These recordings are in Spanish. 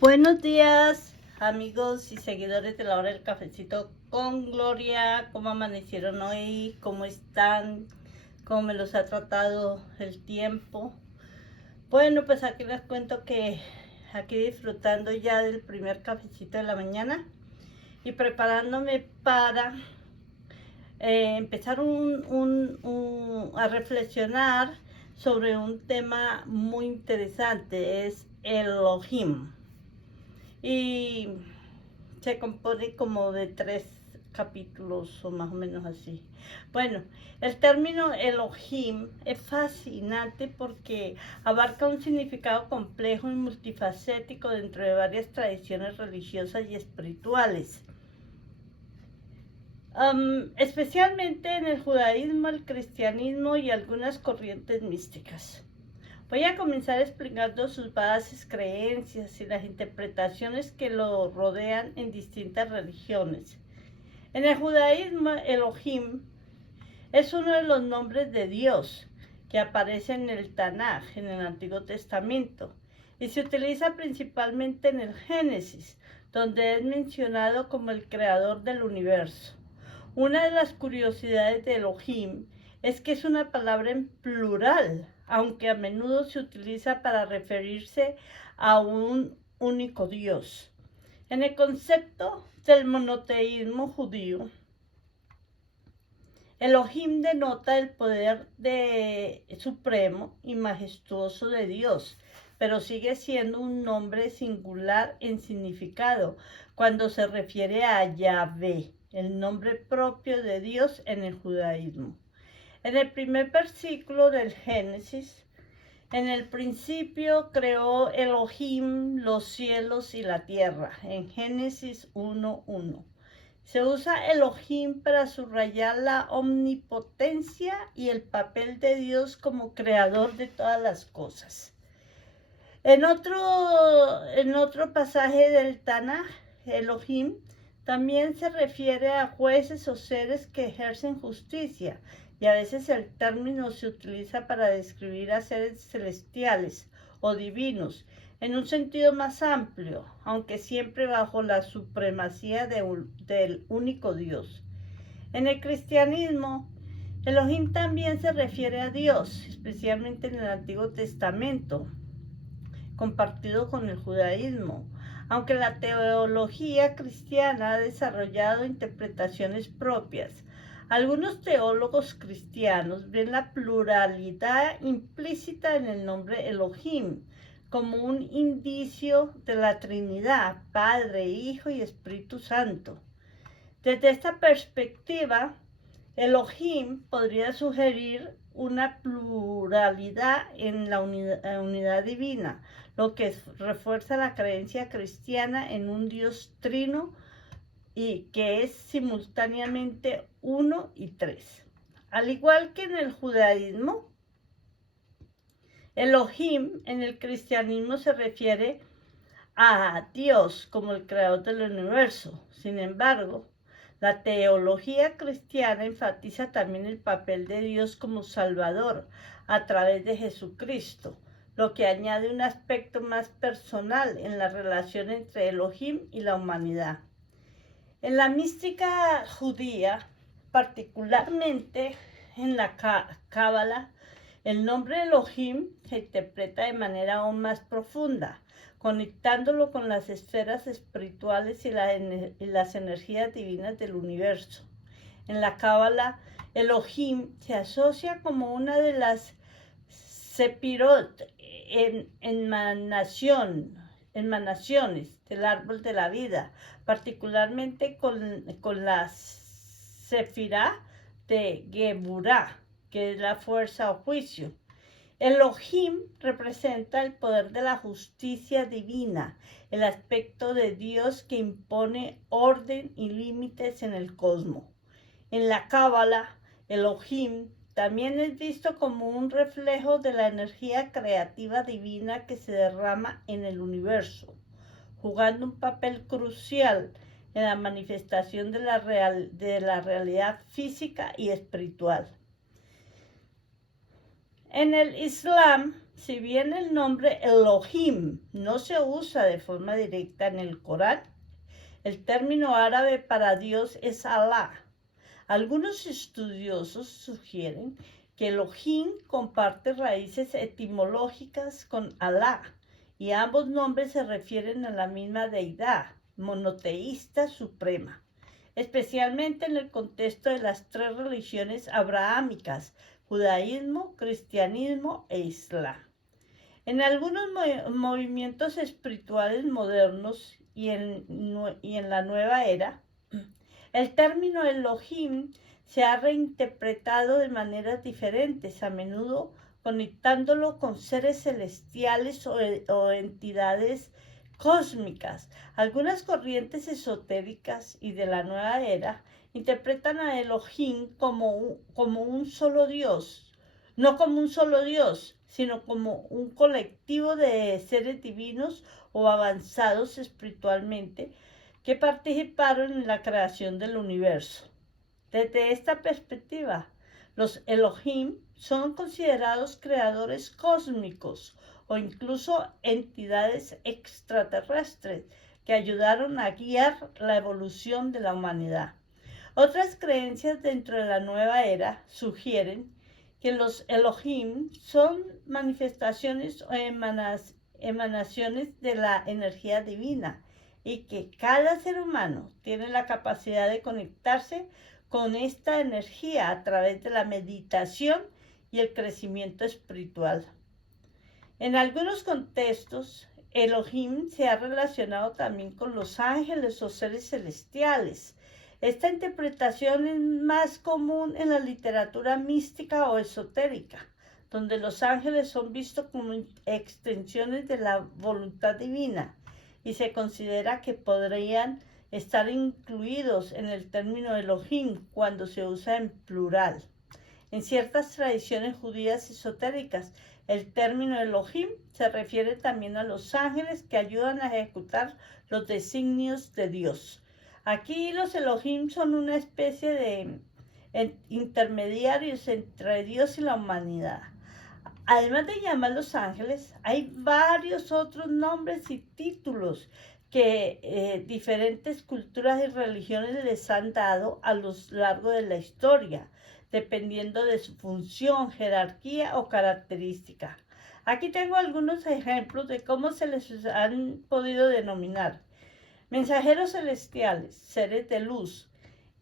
Buenos días, amigos y seguidores de la hora del cafecito con Gloria. ¿Cómo amanecieron hoy? ¿Cómo están? ¿Cómo me los ha tratado el tiempo? Bueno, pues aquí les cuento que aquí disfrutando ya del primer cafecito de la mañana y preparándome para empezar a reflexionar sobre un tema muy interesante, es Elohim. Y se compone como de 3 capítulos o más o menos así. Bueno, el término Elohim es fascinante porque abarca un significado complejo y multifacético dentro de varias tradiciones religiosas y espirituales. Especialmente en el judaísmo, el cristianismo y algunas corrientes místicas. Voy a comenzar explicando sus bases, creencias y las interpretaciones que lo rodean en distintas religiones. En el judaísmo, Elohim es uno de los nombres de Dios que aparece en el Tanaj, en el Antiguo Testamento, y se utiliza principalmente en el Génesis, donde es mencionado como el creador del universo. Una de las curiosidades de Elohim es que es una palabra en plural, aunque a menudo se utiliza para referirse a un único Dios. En el concepto del monoteísmo judío, Elohim denota el poder supremo y majestuoso de Dios, pero sigue siendo un nombre singular en significado cuando se refiere a Yahvé, el nombre propio de Dios en el judaísmo. En el primer versículo del Génesis, en el principio creó Elohim los cielos y la tierra, en Génesis 1:1. Se usa Elohim para subrayar la omnipotencia y el papel de Dios como creador de todas las cosas. En otro pasaje del Tanaj, Elohim también se refiere a jueces o seres que ejercen justicia, y a veces el término se utiliza para describir a seres celestiales o divinos en un sentido más amplio, aunque siempre bajo la supremacía del único Dios. En el cristianismo, Elohim también se refiere a Dios, especialmente en el Antiguo Testamento, compartido con el judaísmo, aunque la teología cristiana ha desarrollado interpretaciones propias. Algunos teólogos cristianos ven la pluralidad implícita en el nombre Elohim como un indicio de la Trinidad, Padre, Hijo y Espíritu Santo. Desde esta perspectiva, Elohim podría sugerir una pluralidad en la unidad divina, lo que refuerza la creencia cristiana en un Dios trino y que es simultáneamente uno y tres. Al igual que en el judaísmo, Elohim en el cristianismo se refiere a Dios como el creador del universo. Sin embargo, la teología cristiana enfatiza también el papel de Dios como Salvador a través de Jesucristo, lo que añade un aspecto más personal en la relación entre Elohim y la humanidad. En la mística judía, particularmente en la Cábala, el nombre Elohim se interpreta de manera aún más profunda, conectándolo con las esferas espirituales y las energías divinas del universo. En la Cábala, Elohim se asocia como una de las Sepirot emanaciones del árbol de la vida, particularmente con la Sefirá de Geburah, que es la fuerza o juicio. Elohim representa el poder de la justicia divina, el aspecto de Dios que impone orden y límites en el cosmos. En la Cábala, Elohim también es visto como un reflejo de la energía creativa divina que se derrama en el universo, jugando un papel crucial en la manifestación de la realidad física y espiritual. En el Islam, si bien el nombre Elohim no se usa de forma directa en el Corán, el término árabe para Dios es Alá. Algunos estudiosos sugieren que Elohim comparte raíces etimológicas con Alá y ambos nombres se refieren a la misma deidad, monoteísta suprema, especialmente en el contexto de las tres religiones abrahámicas: judaísmo, cristianismo e islam. En algunos movimientos espirituales modernos y en la nueva era, el término Elohim se ha reinterpretado de maneras diferentes, a menudo conectándolo con seres celestiales o entidades cósmicas. Algunas corrientes esotéricas y de la nueva era interpretan a Elohim como un solo Dios, no como un solo Dios, sino como un colectivo de seres divinos o avanzados espiritualmente que participaron en la creación del universo. Desde esta perspectiva, los Elohim son considerados creadores cósmicos o incluso entidades extraterrestres que ayudaron a guiar la evolución de la humanidad. Otras creencias dentro de la nueva era sugieren que los Elohim son manifestaciones o emanaciones de la energía divina y que cada ser humano tiene la capacidad de conectarse con esta energía a través de la meditación y el crecimiento espiritual. En algunos contextos, Elohim se ha relacionado también con los ángeles o seres celestiales. Esta interpretación es más común en la literatura mística o esotérica, donde los ángeles son vistos como extensiones de la voluntad divina y se considera que podrían estar incluidos en el término Elohim cuando se usa en plural. En ciertas tradiciones judías esotéricas, el término Elohim se refiere también a los ángeles que ayudan a ejecutar los designios de Dios. Aquí los Elohim son una especie de intermediarios entre Dios y la humanidad. Además de llamarlos ángeles, hay varios otros nombres y títulos que diferentes culturas y religiones les han dado a lo largo de la historia, dependiendo de su función, jerarquía o característica. Aquí tengo algunos ejemplos de cómo se les han podido denominar: mensajeros celestiales, seres de luz,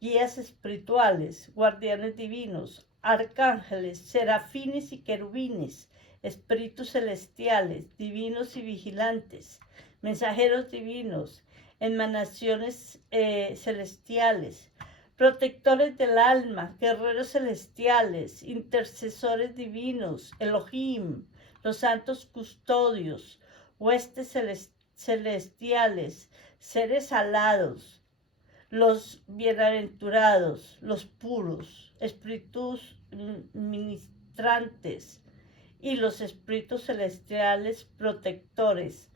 guías espirituales, guardianes divinos, arcángeles, serafines y querubines, espíritus celestiales, divinos y vigilantes, mensajeros divinos, emanaciones celestiales, protectores del alma, guerreros celestiales, intercesores divinos, Elohim, los santos custodios, huestes celestiales, seres alados, los bienaventurados, los puros, espíritus ministrantes y los espíritus celestiales protectores.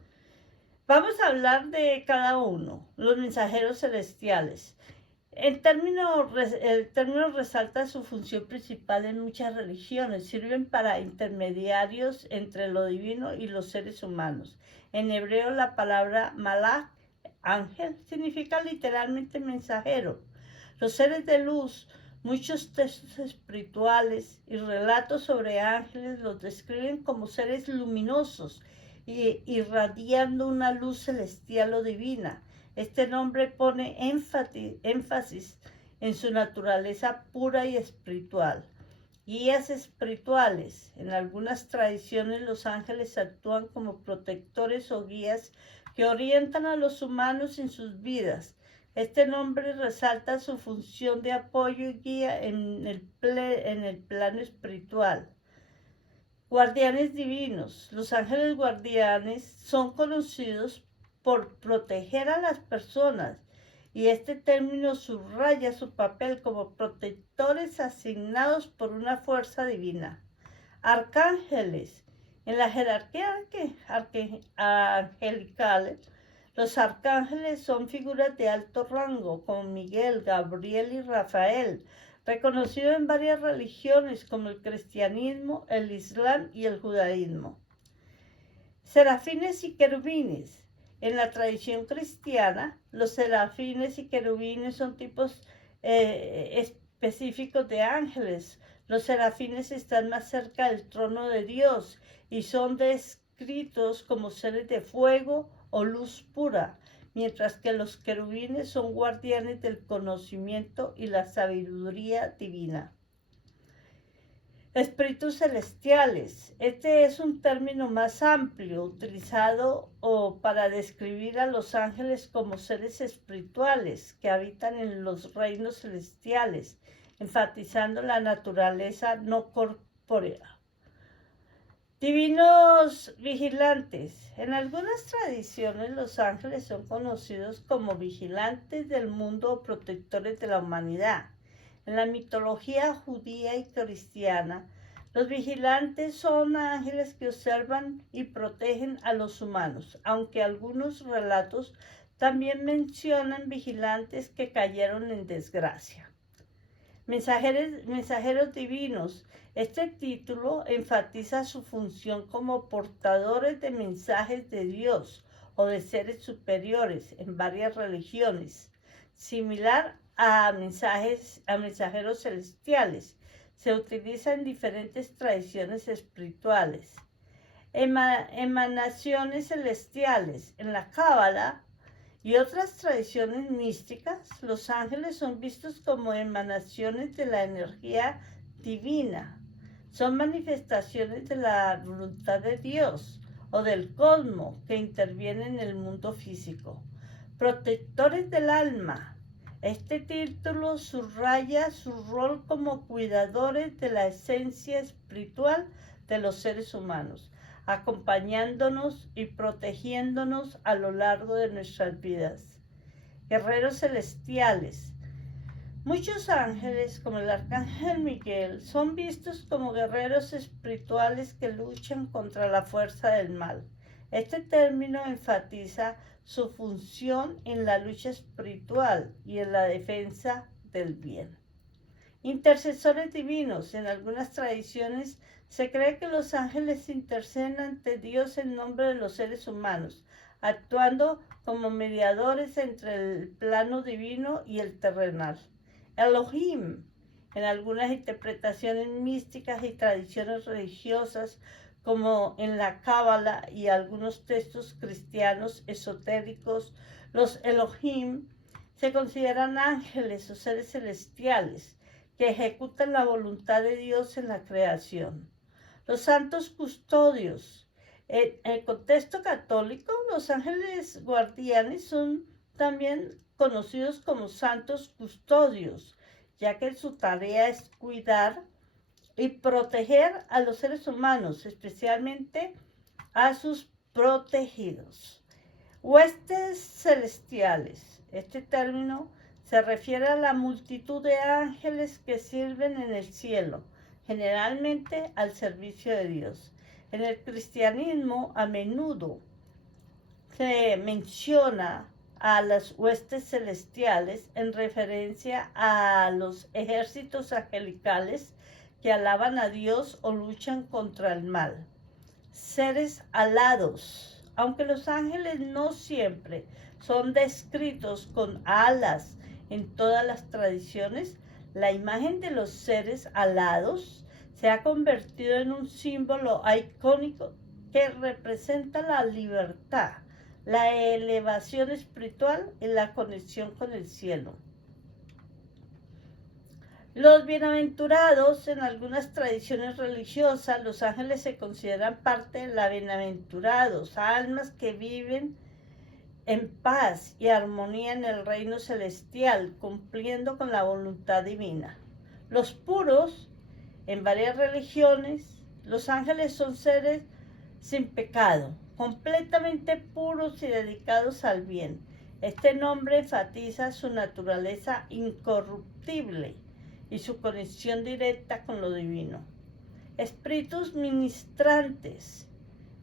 Vamos a hablar de cada uno. Los mensajeros celestiales. El término resalta su función principal en muchas religiones. Sirven para intermediarios entre lo divino y los seres humanos. En hebreo, la palabra malach, ángel, significa literalmente mensajero. Los seres de luz, muchos textos espirituales y relatos sobre ángeles los describen como seres luminosos y irradiando una luz celestial o divina. Este nombre pone énfasis en su naturaleza pura y espiritual. Guías espirituales. En algunas tradiciones los ángeles actúan como protectores o guías que orientan a los humanos en sus vidas. Este nombre resalta su función de apoyo y guía en el plano espiritual. Guardianes divinos. Los ángeles guardianes son conocidos por proteger a las personas y este término subraya su papel como protectores asignados por una fuerza divina. Arcángeles. En la jerarquía angelical, los arcángeles son figuras de alto rango como Miguel, Gabriel y Rafael, reconocido en varias religiones como el cristianismo, el islam y el judaísmo. Serafines y querubines. En la tradición cristiana, los serafines y querubines son tipos específicos de ángeles. Los serafines están más cerca del trono de Dios y son descritos como seres de fuego o luz pura, mientras que los querubines son guardianes del conocimiento y la sabiduría divina. Espíritus celestiales. Este es un término más amplio utilizado para describir a los ángeles como seres espirituales que habitan en los reinos celestiales, enfatizando la naturaleza no corpórea. Divinos vigilantes. En algunas tradiciones los ángeles son conocidos como vigilantes del mundo o protectores de la humanidad. En la mitología judía y cristiana, los vigilantes son ángeles que observan y protegen a los humanos, aunque algunos relatos también mencionan vigilantes que cayeron en desgracia. Mensajeros divinos. Este título enfatiza su función como portadores de mensajes de Dios o de seres superiores en varias religiones, similar a mensajeros celestiales. Se utiliza en diferentes tradiciones espirituales. Emanaciones celestiales. En la Cábala y otras tradiciones místicas, los ángeles son vistos como emanaciones de la energía divina. Son manifestaciones de la voluntad de Dios o del cosmos que intervienen en el mundo físico. Protectores del alma. Este título subraya su rol como cuidadores de la esencia espiritual de los seres humanos, acompañándonos y protegiéndonos a lo largo de nuestras vidas. Guerreros celestiales. Muchos ángeles, como el arcángel Miguel, son vistos como guerreros espirituales que luchan contra la fuerza del mal. Este término enfatiza su función en la lucha espiritual y en la defensa del bien. Intercesores divinos. En algunas tradiciones se cree que los ángeles interceden ante Dios en nombre de los seres humanos, actuando como mediadores entre el plano divino y el terrenal. Elohim. En algunas interpretaciones místicas y tradiciones religiosas, como en la Cábala y algunos textos cristianos esotéricos, los Elohim se consideran ángeles o seres celestiales que ejecutan la voluntad de Dios en la creación. Los santos custodios. En el contexto católico, los ángeles guardianes son también conocidos como santos custodios, ya que su tarea es cuidar y proteger a los seres humanos, especialmente a sus protegidos. Huestes celestiales. Este término se refiere a la multitud de ángeles que sirven en el cielo, generalmente al servicio de Dios. En el cristianismo a menudo se menciona a las huestes celestiales en referencia a los ejércitos angelicales que alaban a Dios o luchan contra el mal. Seres alados. Aunque los ángeles no siempre son descritos con alas en todas las tradiciones, la imagen de los seres alados se ha convertido en un símbolo icónico que representa la libertad, la elevación espiritual y la conexión con el cielo. Los bienaventurados. En algunas tradiciones religiosas, los ángeles se consideran parte de los bienaventurados, almas que viven en paz y armonía en el reino celestial, cumpliendo con la voluntad divina. Los puros. En varias religiones, los ángeles son seres sin pecado, completamente puros y dedicados al bien. Este nombre enfatiza su naturaleza incorruptible y su conexión directa con lo divino. Espíritus ministrantes.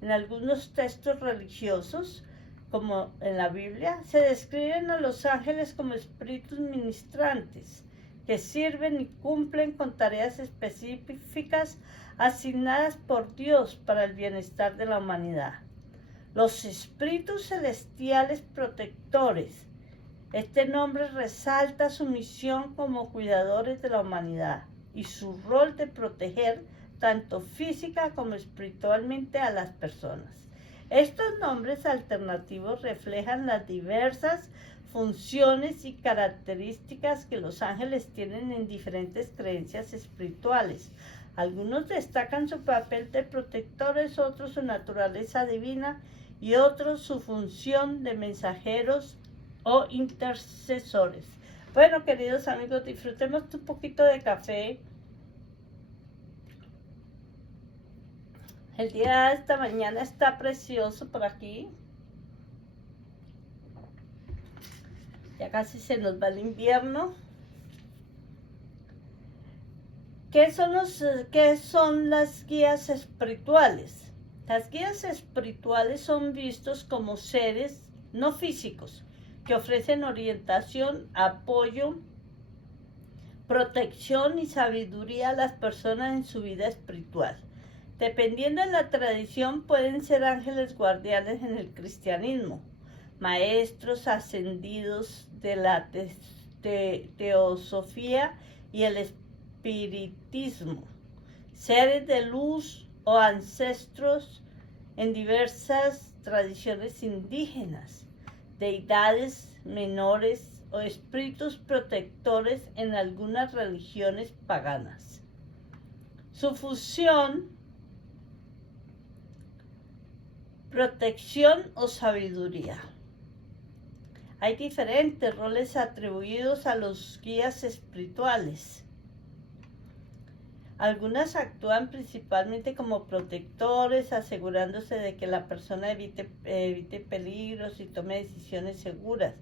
En algunos textos religiosos, como en la Biblia, se describen a los ángeles como espíritus ministrantes, que sirven y cumplen con tareas específicas asignadas por Dios para el bienestar de la humanidad. Los espíritus celestiales protectores. Este nombre resalta su misión como cuidadores de la humanidad y su rol de proteger tanto física como espiritualmente a las personas. Estos nombres alternativos reflejan las diversas funciones y características que los ángeles tienen en diferentes creencias espirituales. Algunos destacan su papel de protectores, otros su naturaleza divina y otros su función de mensajeros o intercesores. Bueno, queridos amigos, disfrutemos un poquito de café. El día de esta mañana está precioso por aquí. Ya casi se nos va el invierno. ¿Qué son las guías espirituales? Las guías espirituales son vistos como seres no físicos que ofrecen orientación, apoyo, protección y sabiduría a las personas en su vida espiritual. Dependiendo de la tradición, pueden ser ángeles guardianes en el cristianismo, maestros ascendidos de la teosofía y el espiritismo, seres de luz o ancestros en diversas tradiciones indígenas, deidades menores o espíritus protectores en algunas religiones paganas. Su función: protección o sabiduría. Hay diferentes roles atribuidos a los guías espirituales. Algunas actúan principalmente como protectores, asegurándose de que la persona evite peligros y tome decisiones seguras.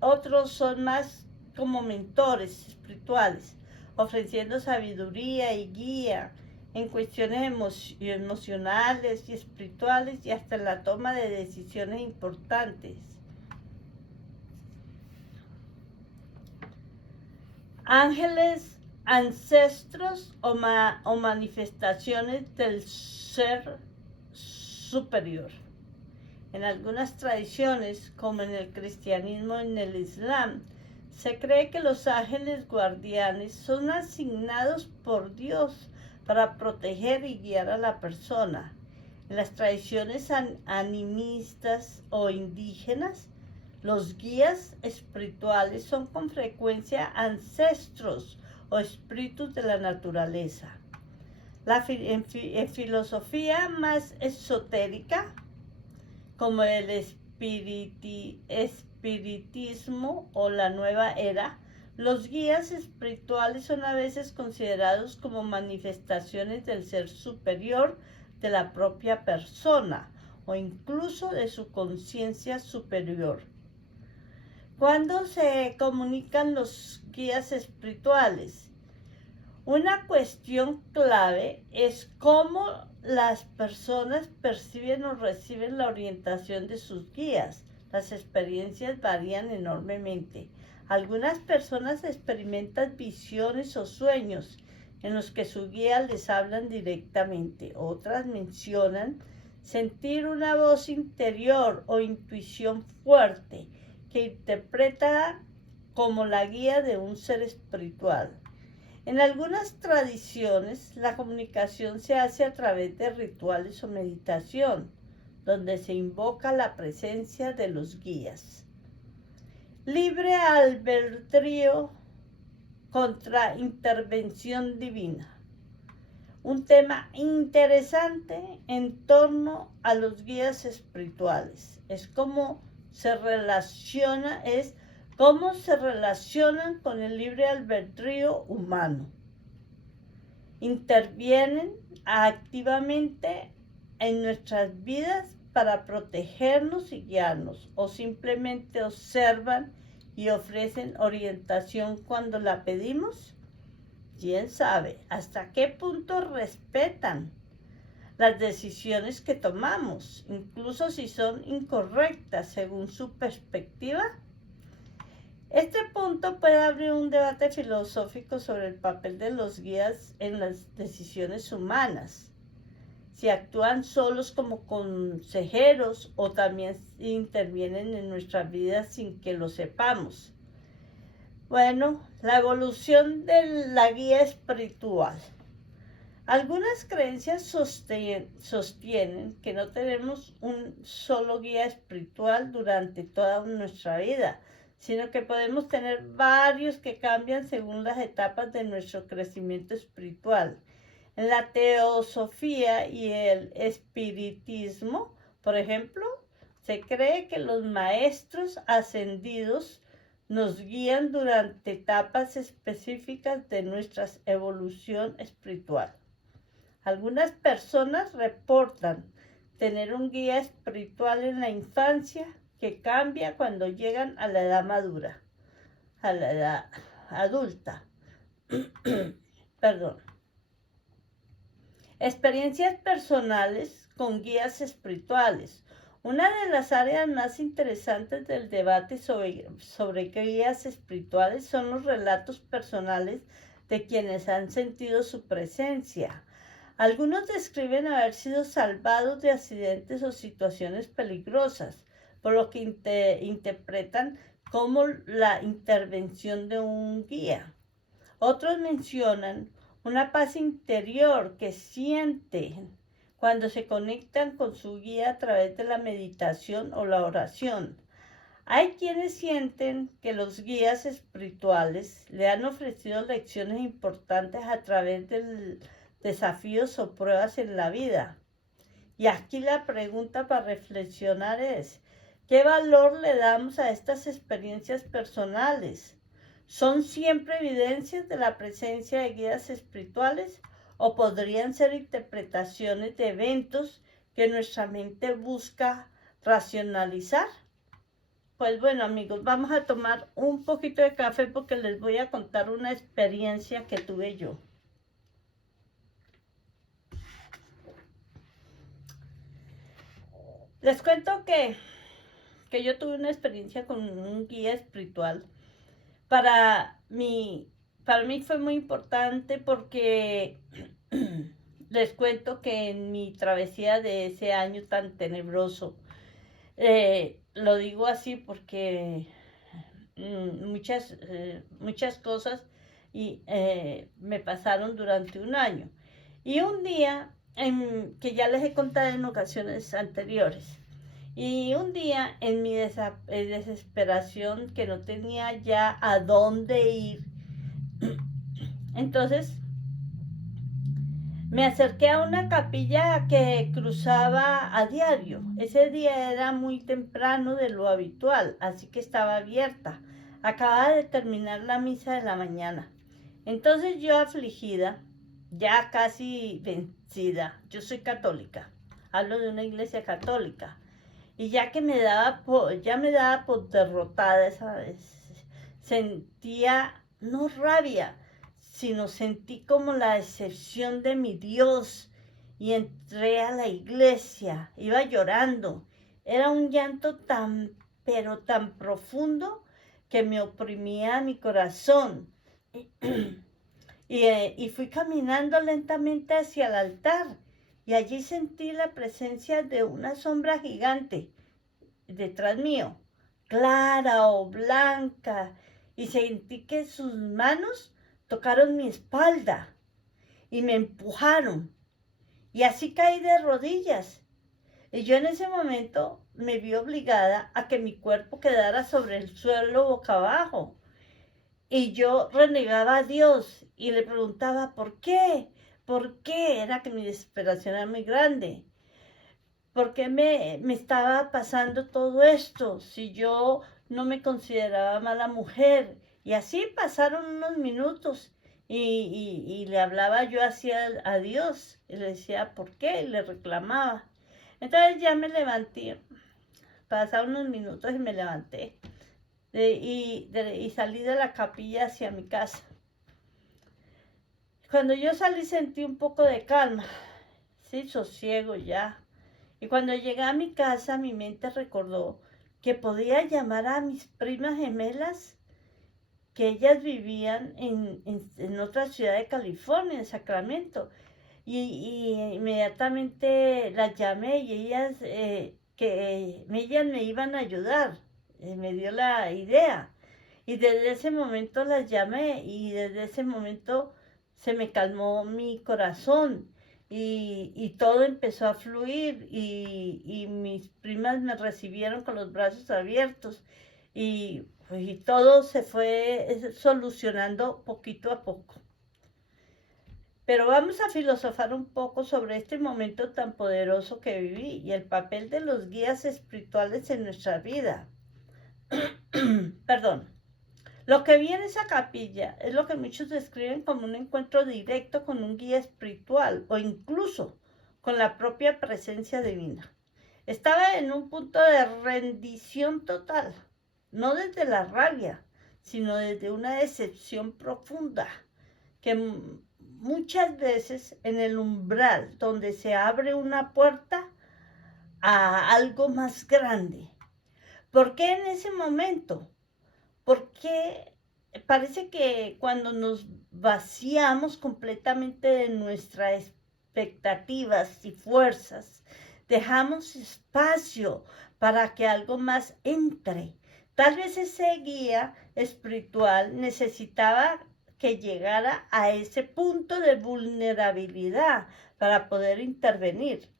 Otros son más como mentores espirituales, ofreciendo sabiduría y guía en cuestiones emocionales y espirituales y hasta en la toma de decisiones importantes. Ángeles, ancestros o manifestaciones del ser superior. En algunas tradiciones, como en el cristianismo y en el islam, se cree que los ángeles guardianes son asignados por Dios para proteger y guiar a la persona. En las tradiciones animistas o indígenas, los guías espirituales son con frecuencia ancestros o espíritus de la naturaleza. En filosofía más esotérica, como el espiritismo o la nueva era, los guías espirituales son a veces considerados como manifestaciones del ser superior de la propia persona o incluso de su conciencia superior. ¿Cuándo se comunican los guías espirituales? Una cuestión clave es cómo las personas perciben o reciben la orientación de sus guías. Las experiencias varían enormemente. Algunas personas experimentan visiones o sueños en los que su guía les hablan directamente. Otras mencionan sentir una voz interior o intuición fuerte que interpreta como la guía de un ser espiritual. En algunas tradiciones, la comunicación se hace a través de rituales o meditación, donde se invoca la presencia de los guías. Libre albedrío contra intervención divina. Un tema interesante en torno a los guías espirituales. Cómo se relacionan con el libre albedrío humano. Intervienen activamente en nuestras vidas para protegernos y guiarnos, o simplemente observan y ofrecen orientación cuando la pedimos. ¿Quién sabe hasta qué punto respetan las decisiones que tomamos, incluso si son incorrectas según su perspectiva? Este punto puede abrir un debate filosófico sobre el papel de los guías en las decisiones humanas, si actúan solos como consejeros o también intervienen en nuestras vidas sin que lo sepamos. Bueno, la evolución de la guía espiritual. Algunas creencias sostienen que no tenemos un solo guía espiritual durante toda nuestra vida, sino que podemos tener varios que cambian según las etapas de nuestro crecimiento espiritual. En la teosofía y el espiritismo, por ejemplo, se cree que los maestros ascendidos nos guían durante etapas específicas de nuestra evolución espiritual. Algunas personas reportan tener un guía espiritual en la infancia que cambia cuando llegan a la edad madura, a la edad adulta. Perdón. Experiencias personales con guías espirituales. Una de las áreas más interesantes del debate sobre guías espirituales son los relatos personales de quienes han sentido su presencia. Algunos describen haber sido salvados de accidentes o situaciones peligrosas, por lo que interpretan como la intervención de un guía. Otros mencionan una paz interior que sienten cuando se conectan con su guía a través de la meditación o la oración. Hay quienes sienten que los guías espirituales le han ofrecido lecciones importantes a través de desafíos o pruebas en la vida. Y aquí la pregunta para reflexionar es, ¿qué valor le damos a estas experiencias personales? ¿Son siempre evidencias de la presencia de guías espirituales o podrían ser interpretaciones de eventos que nuestra mente busca racionalizar? Pues bueno, amigos, vamos a tomar un poquito de café porque les voy a contar una experiencia que tuve yo. Les cuento que yo tuve una experiencia con un guía espiritual. Para mí fue muy importante porque les cuento que en mi travesía de ese año tan tenebroso, lo digo así porque muchas cosas me pasaron durante un año. Y un día, que ya les he contado en ocasiones anteriores, y un día en mi desesperación que no tenía ya a dónde ir, entonces me acerqué a una capilla que cruzaba a diario. Ese día era muy temprano de lo habitual, así que estaba abierta. Acababa de terminar la misa de la mañana. Entonces yo, afligida, ya casi vencida, yo soy católica, hablo de una iglesia católica, y ya que ya me daba por derrotada esa vez, sentía no rabia, sino sentí como la decepción de mi Dios y entré a la iglesia, iba llorando. Era un llanto pero tan profundo que me oprimía mi corazón. Y fui caminando lentamente hacia el altar y allí sentí la presencia de una sombra gigante detrás mío, clara o blanca, y sentí que sus manos tocaron mi espalda y me empujaron. Y así caí de rodillas. Y yo en ese momento me vi obligada a que mi cuerpo quedara sobre el suelo boca abajo. Y yo renegaba a Dios y le preguntaba, ¿por qué? ¿Por qué? Era que mi desesperación era muy grande. ¿Por qué me estaba pasando todo esto si yo no me consideraba mala mujer? Y así pasaron unos minutos y le hablaba yo hacia a Dios y le decía, ¿por qué? Y le reclamaba. Entonces ya me levanté, pasaron unos minutos y me levanté y salí de la capilla hacia mi casa. Cuando yo salí sentí un poco de calma, sí, sosiego ya. Y cuando llegué a mi casa, mi mente recordó que podía llamar a mis primas gemelas que ellas vivían en otra ciudad de California, en Sacramento. Y inmediatamente las llamé y ellas, ellas me iban a ayudar. Me dio la idea. Y desde ese momento las llamé y desde ese momento se me calmó mi corazón y todo empezó a fluir y mis primas me recibieron con los brazos abiertos y todo se fue solucionando poquito a poco. Pero vamos a filosofar un poco sobre este momento tan poderoso que viví y el papel de los guías espirituales en nuestra vida. Perdón. Lo que vi en esa capilla es lo que muchos describen como un encuentro directo con un guía espiritual o incluso con la propia presencia divina. Estaba en un punto de rendición total, no desde la rabia, sino desde una decepción profunda, que muchas veces en el umbral donde se abre una puerta a algo más grande. ¿Por qué en ese momento? Porque parece que cuando nos vaciamos completamente de nuestras expectativas y fuerzas, dejamos espacio para que algo más entre. Tal vez ese guía espiritual necesitaba que llegara a ese punto de vulnerabilidad para poder intervenir.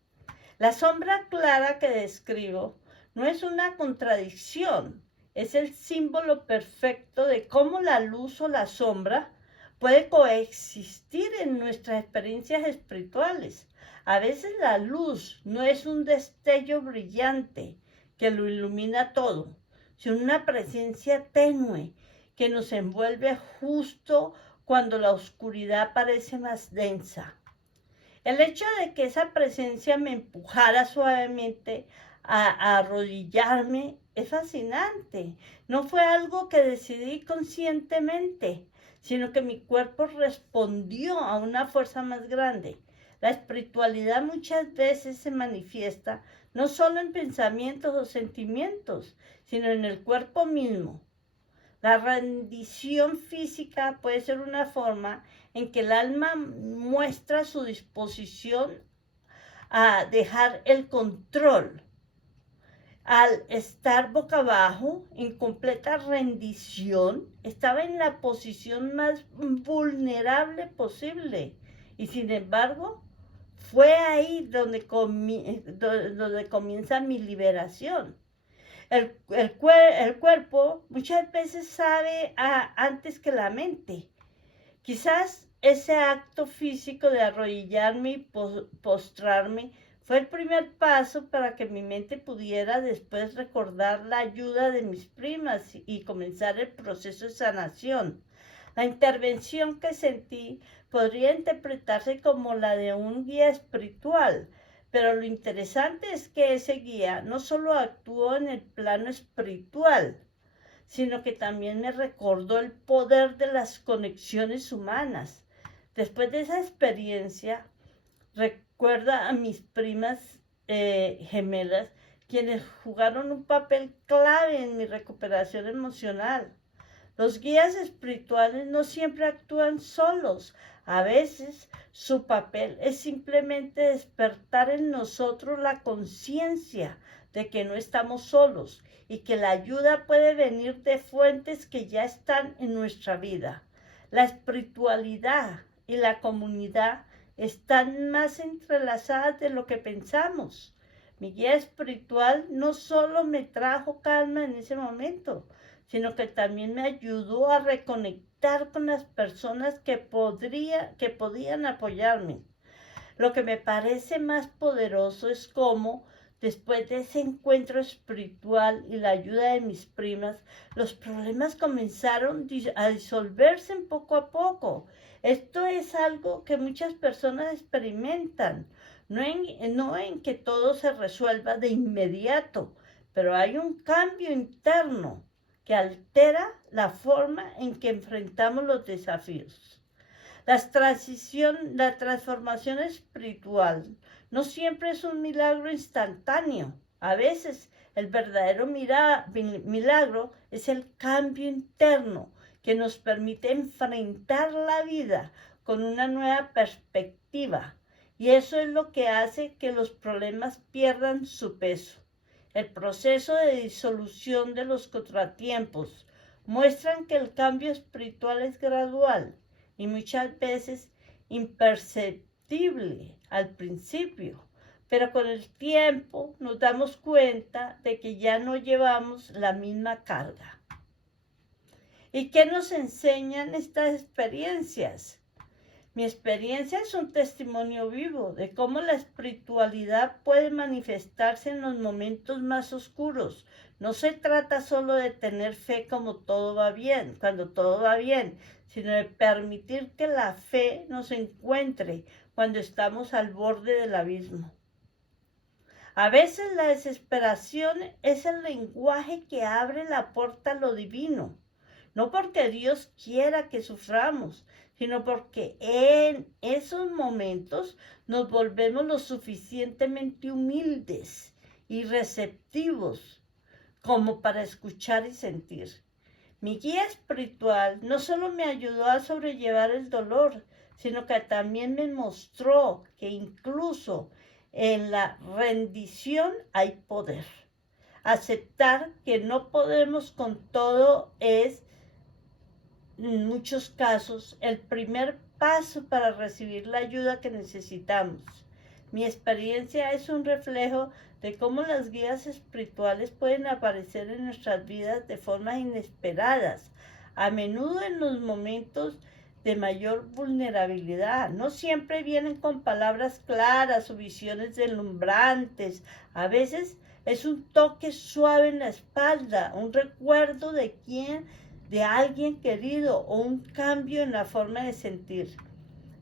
La sombra clara que describo no es una contradicción, es el símbolo perfecto de cómo la luz o la sombra puede coexistir en nuestras experiencias espirituales. A veces la luz no es un destello brillante que lo ilumina todo, sino una presencia tenue que nos envuelve justo cuando la oscuridad parece más densa. El hecho de que esa presencia me empujara suavemente a arrodillarme es fascinante. No fue algo que decidí conscientemente, sino que mi cuerpo respondió a una fuerza más grande. La espiritualidad muchas veces se manifiesta no solo en pensamientos o sentimientos, sino en el cuerpo mismo. La rendición física puede ser una forma en que el alma muestra su disposición a dejar el control. Al estar boca abajo, en completa rendición, estaba en la posición más vulnerable posible. Y sin embargo, fue ahí donde comienza mi liberación. El cuerpo muchas veces sabe antes que la mente. Quizás ese acto físico de arrodillarme y postrarme fue el primer paso para que mi mente pudiera después recordar la ayuda de mis primas y comenzar el proceso de sanación. La intervención que sentí podría interpretarse como la de un guía espiritual, pero lo interesante es que ese guía no solo actuó en el plano espiritual, sino que también me recordó el poder de las conexiones humanas. Después de esa experiencia, recuerda a mis primas gemelas, quienes jugaron un papel clave en mi recuperación emocional. Los guías espirituales no siempre actúan solos. A veces su papel es simplemente despertar en nosotros la conciencia de que no estamos solos y que la ayuda puede venir de fuentes que ya están en nuestra vida. La espiritualidad y la comunidad están más entrelazadas de lo que pensamos. Mi guía espiritual no solo me trajo calma en ese momento, sino que también me ayudó a reconectar con las personas que podían apoyarme. Lo que me parece más poderoso es cómo, después de ese encuentro espiritual y la ayuda de mis primas, los problemas comenzaron a disolverse poco a poco. Esto es algo que muchas personas experimentan, no en que todo se resuelva de inmediato, pero hay un cambio interno que altera la forma en que enfrentamos los desafíos. La transformación espiritual no siempre es un milagro instantáneo. A veces el verdadero milagro es el cambio interno que nos permite enfrentar la vida con una nueva perspectiva. Y eso es lo que hace que los problemas pierdan su peso. El proceso de disolución de los contratiempos muestran que el cambio espiritual es gradual y muchas veces imperceptible al principio, pero con el tiempo nos damos cuenta de que ya no llevamos la misma carga. ¿Y qué nos enseñan estas experiencias? Mi experiencia es un testimonio vivo de cómo la espiritualidad puede manifestarse en los momentos más oscuros. No se trata solo de tener fe como todo va bien, cuando todo va bien, sino de permitir que la fe nos encuentre cuando estamos al borde del abismo. A veces la desesperación es el lenguaje que abre la puerta a lo divino, no porque Dios quiera que suframos, sino porque en esos momentos nos volvemos lo suficientemente humildes y receptivos como para escuchar y sentir. Mi guía espiritual no solo me ayudó a sobrellevar el dolor, sino que también me mostró que incluso en la rendición hay poder. Aceptar que no podemos con todo es, en muchos casos, el primer paso para recibir la ayuda que necesitamos. Mi experiencia es un reflejo de cómo las guías espirituales pueden aparecer en nuestras vidas de formas inesperadas, a menudo en los momentos de mayor vulnerabilidad. No siempre vienen con palabras claras o visiones deslumbrantes. A veces es un toque suave en la espalda, un recuerdo de alguien querido o un cambio en la forma de sentir.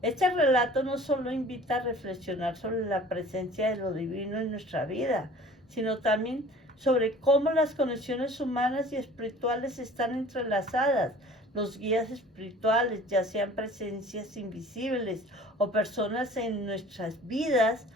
Este relato no solo invita a reflexionar sobre la presencia de lo divino en nuestra vida, sino también sobre cómo las conexiones humanas y espirituales están entrelazadas. Los guías espirituales, ya sean presencias invisibles o personas en nuestras vidas,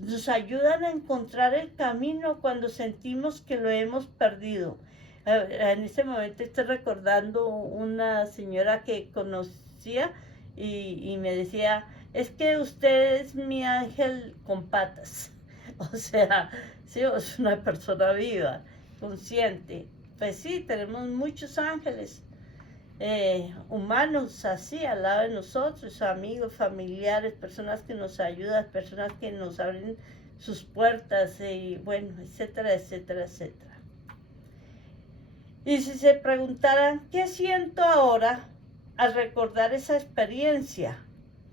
nos ayudan a encontrar el camino cuando sentimos que lo hemos perdido. En este momento estoy recordando una señora que conocía y me decía, es que usted es mi ángel con patas. O sea, sí, es una persona viva, consciente. Pues sí, tenemos muchos ángeles humanos así al lado de nosotros, amigos, familiares, personas que nos ayudan, personas que nos abren sus puertas y bueno, etcétera, etcétera, etcétera. Y si se preguntaran, ¿qué siento ahora al recordar esa experiencia?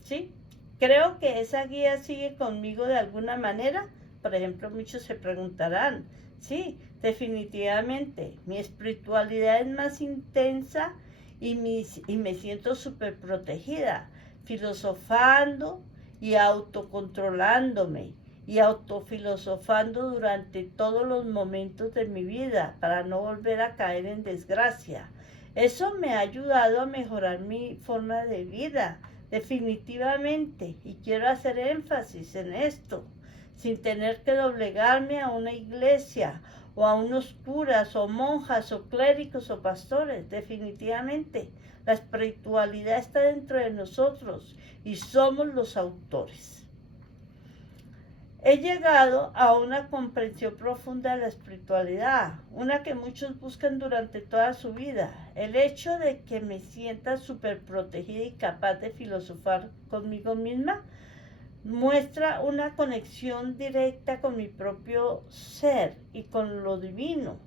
¿Sí? Creo que esa guía sigue conmigo de alguna manera. Por ejemplo, muchos se preguntarán, sí, definitivamente, mi espiritualidad es más intensa y me siento súper protegida, filosofando y autocontrolándome y autofilosofando durante todos los momentos de mi vida para no volver a caer en desgracia. Eso me ha ayudado a mejorar mi forma de vida, definitivamente, y quiero hacer énfasis en esto, sin tener que doblegarme a una iglesia o a unos curas o monjas o clérigos o pastores. Definitivamente, la espiritualidad está dentro de nosotros y somos los autores. He llegado a una comprensión profunda de la espiritualidad, una que muchos buscan durante toda su vida. El hecho de que me sienta súper protegida y capaz de filosofar conmigo misma muestra una conexión directa con mi propio ser y con lo divino,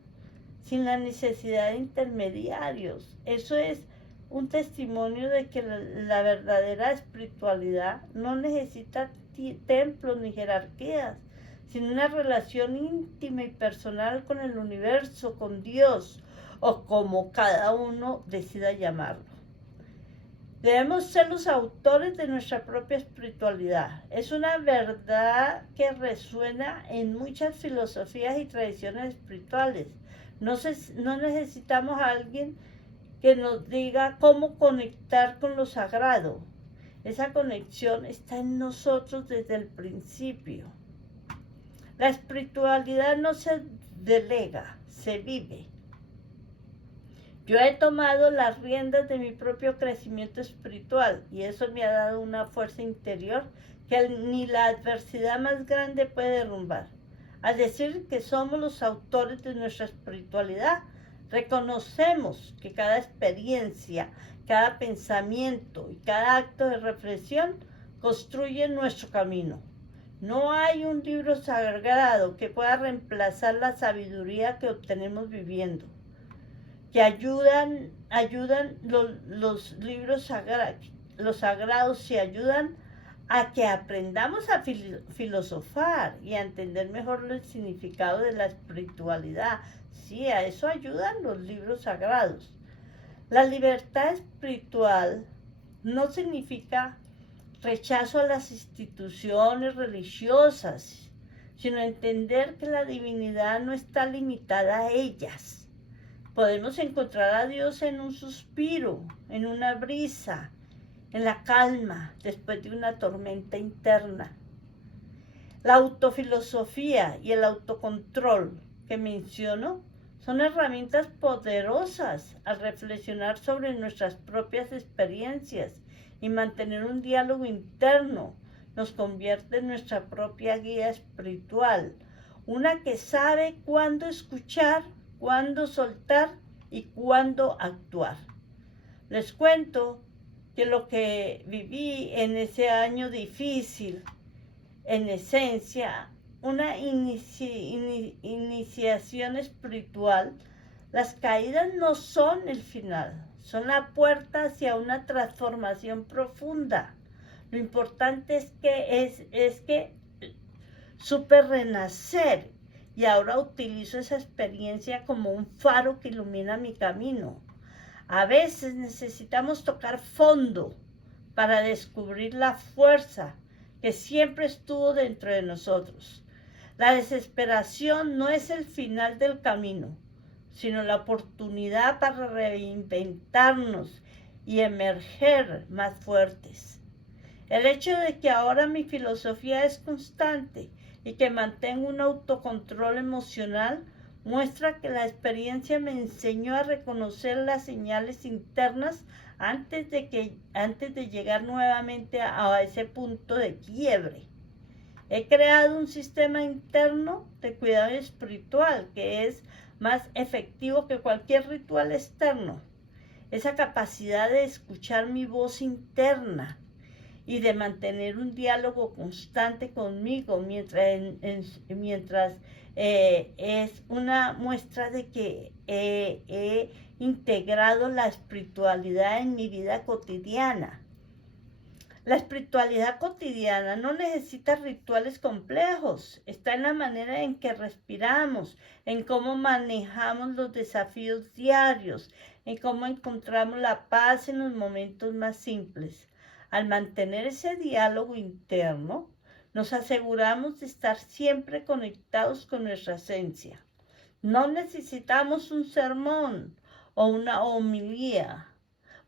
sin la necesidad de intermediarios. Eso es un testimonio de que la verdadera espiritualidad no necesita templos ni jerarquías, sino una relación íntima y personal con el universo, con Dios, o como cada uno decida llamarlo. Debemos ser los autores de nuestra propia espiritualidad. Es una verdad que resuena en muchas filosofías y tradiciones espirituales. No necesitamos a alguien que nos diga cómo conectar con lo sagrado. Esa conexión está en nosotros desde el principio. La espiritualidad no se delega, se vive. Yo he tomado las riendas de mi propio crecimiento espiritual y eso me ha dado una fuerza interior que ni la adversidad más grande puede derrumbar. Al decir que somos los autores de nuestra espiritualidad, reconocemos que cada experiencia, cada pensamiento y cada acto de reflexión construye nuestro camino. No hay un libro sagrado que pueda reemplazar la sabiduría que obtenemos viviendo. Que ayudan los libros los sagrados y ayudan a que aprendamos a filosofar y a entender mejor el significado de la espiritualidad. Sí, a eso ayudan los libros sagrados. La libertad espiritual no significa rechazo a las instituciones religiosas, sino entender que la divinidad no está limitada a ellas. Podemos encontrar a Dios en un suspiro, en una brisa, en la calma después de una tormenta interna. La autofilosofía y el autocontrol que menciono son herramientas poderosas al reflexionar sobre nuestras propias experiencias y mantener un diálogo interno. Nos convierte en nuestra propia guía espiritual, una que sabe cuándo escuchar, cuándo soltar y cuándo actuar. Les cuento que lo que viví en ese año difícil, en esencia, una iniciación espiritual, las caídas no son el final, son la puerta hacia una transformación profunda. Lo importante es que supe renacer y ahora utilizo esa experiencia como un faro que ilumina mi camino. A veces necesitamos tocar fondo para descubrir la fuerza que siempre estuvo dentro de nosotros. La desesperación no es el final del camino, sino la oportunidad para reinventarnos y emerger más fuertes. El hecho de que ahora mi filosofía es constante y que mantengo un autocontrol emocional muestra que la experiencia me enseñó a reconocer las señales internas antes de llegar nuevamente a ese punto de quiebre. He creado un sistema interno de cuidado espiritual que es más efectivo que cualquier ritual externo. Esa capacidad de escuchar mi voz interna y de mantener un diálogo constante conmigo mientras es una muestra de que he integrado la espiritualidad en mi vida cotidiana. La espiritualidad cotidiana no necesita rituales complejos, está en la manera en que respiramos, en cómo manejamos los desafíos diarios, en cómo encontramos la paz en los momentos más simples. Al mantener ese diálogo interno, nos aseguramos de estar siempre conectados con nuestra esencia. No necesitamos un sermón o una homilía,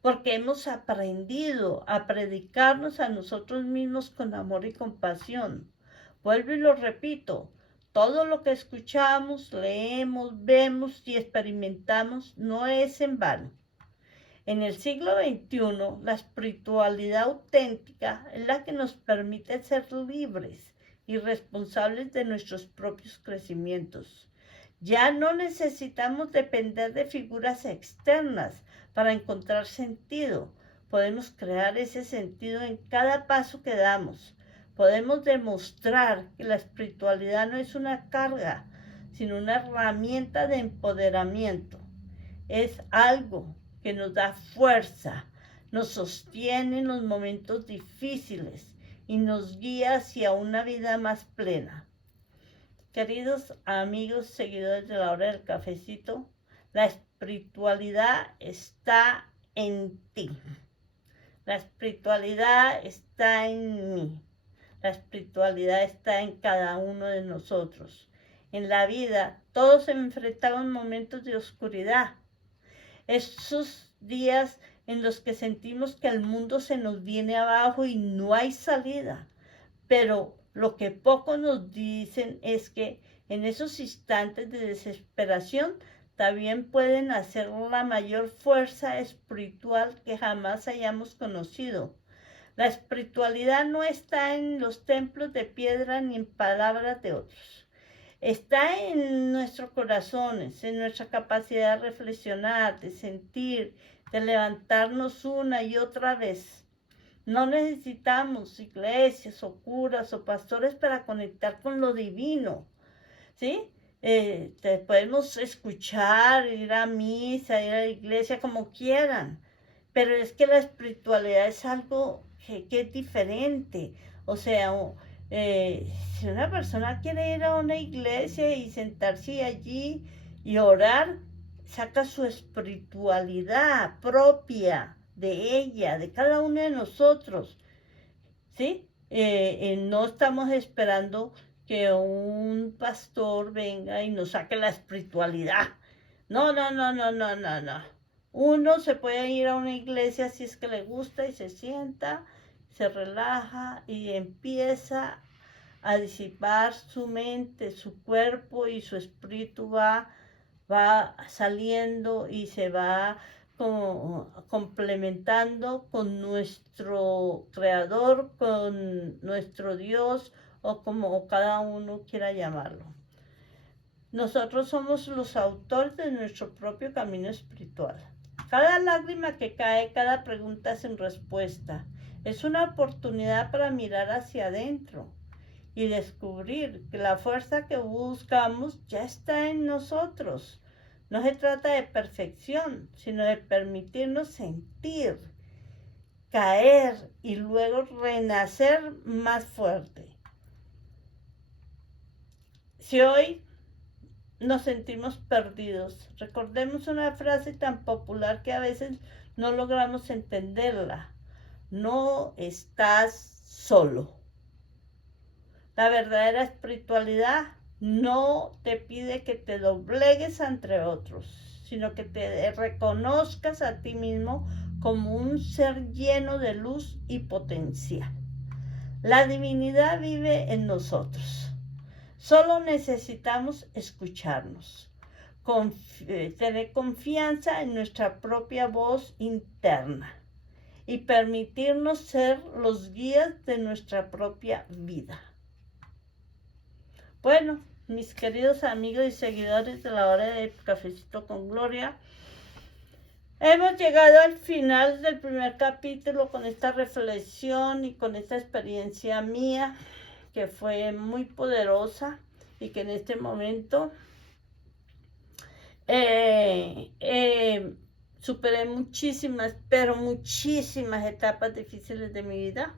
porque hemos aprendido a predicarnos a nosotros mismos con amor y compasión. Vuelvo y lo repito, todo lo que escuchamos, leemos, vemos y experimentamos no es en vano. En el siglo XXI, la espiritualidad auténtica es la que nos permite ser libres y responsables de nuestros propios crecimientos. Ya no necesitamos depender de figuras externas para encontrar sentido. Podemos crear ese sentido en cada paso que damos. Podemos demostrar que la espiritualidad no es una carga, sino una herramienta de empoderamiento. Es algo que nos da fuerza, nos sostiene en los momentos difíciles y nos guía hacia una vida más plena. Queridos amigos, seguidores de la hora del cafecito, la espiritualidad está en ti. La espiritualidad está en mí. La espiritualidad está en cada uno de nosotros. En la vida todos enfrentamos momentos de oscuridad. Esos días en los que sentimos que el mundo se nos viene abajo y no hay salida. Pero lo que pocos nos dicen es que en esos instantes de desesperación también pueden hacer la mayor fuerza espiritual que jamás hayamos conocido. La espiritualidad no está en los templos de piedra ni en palabras de otros. Está en nuestros corazones, en nuestra capacidad de reflexionar, de sentir, de levantarnos una y otra vez. No necesitamos iglesias o curas o pastores para conectar con lo divino, ¿sí? Podemos escuchar, ir a misa, ir a la iglesia, como quieran, pero es que la espiritualidad es algo que es diferente. O sea, si una persona quiere ir a una iglesia y sentarse allí y orar, saca su espiritualidad propia de ella, de cada uno de nosotros, ¿sí? No estamos esperando que un pastor venga y nos saque la espiritualidad. No, no, no, no, no, no, no. Uno se puede ir a una iglesia si es que le gusta y se sienta, se relaja y empieza a disipar su mente, su cuerpo, y su espíritu va saliendo y se va complementando con nuestro Creador, con nuestro Dios, o como cada uno quiera llamarlo. Nosotros somos los autores de nuestro propio camino espiritual. Cada lágrima que cae, cada pregunta sin respuesta, es una oportunidad para mirar hacia adentro y descubrir que la fuerza que buscamos ya está en nosotros. No se trata de perfección, sino de permitirnos sentir, caer y luego renacer más fuerte. Si hoy nos sentimos perdidos, recordemos una frase tan popular que a veces no logramos entenderla: no estás solo. La verdadera espiritualidad no te pide que te doblegues ante otros, sino que te reconozcas a ti mismo como un ser lleno de luz y potencial. La divinidad vive en nosotros. Solo necesitamos escucharnos, tener confianza en nuestra propia voz interna y permitirnos ser los guías de nuestra propia vida. Bueno, mis queridos amigos y seguidores de la hora de Cafecito con Gloria, hemos llegado al final del primer capítulo con esta reflexión y con esta experiencia mía, que fue muy poderosa y que en este momento superé muchísimas, pero muchísimas etapas difíciles de mi vida,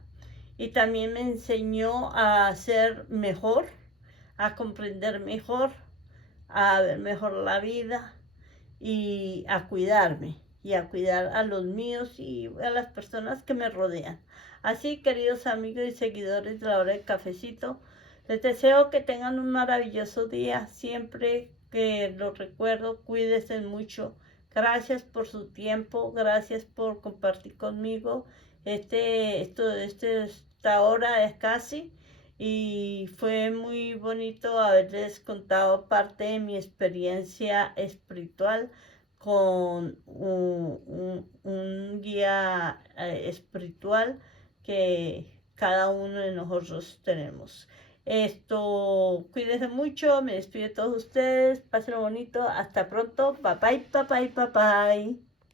y también me enseñó a ser mejor, a comprender mejor, a ver mejor la vida y a cuidarme y a cuidar a los míos y a las personas que me rodean. Así, queridos amigos y seguidores de la hora del cafecito, les deseo que tengan un maravilloso día. Siempre que lo recuerdo, cuídense mucho. Gracias por su tiempo, gracias por compartir conmigo esta hora es casi. Y fue muy bonito haberles contado parte de mi experiencia espiritual con un guía espiritual que cada uno de nosotros tenemos. Cuídense mucho, me despido de todos ustedes, pásenlo bonito, hasta pronto, bye bye, bye bye, bye bye.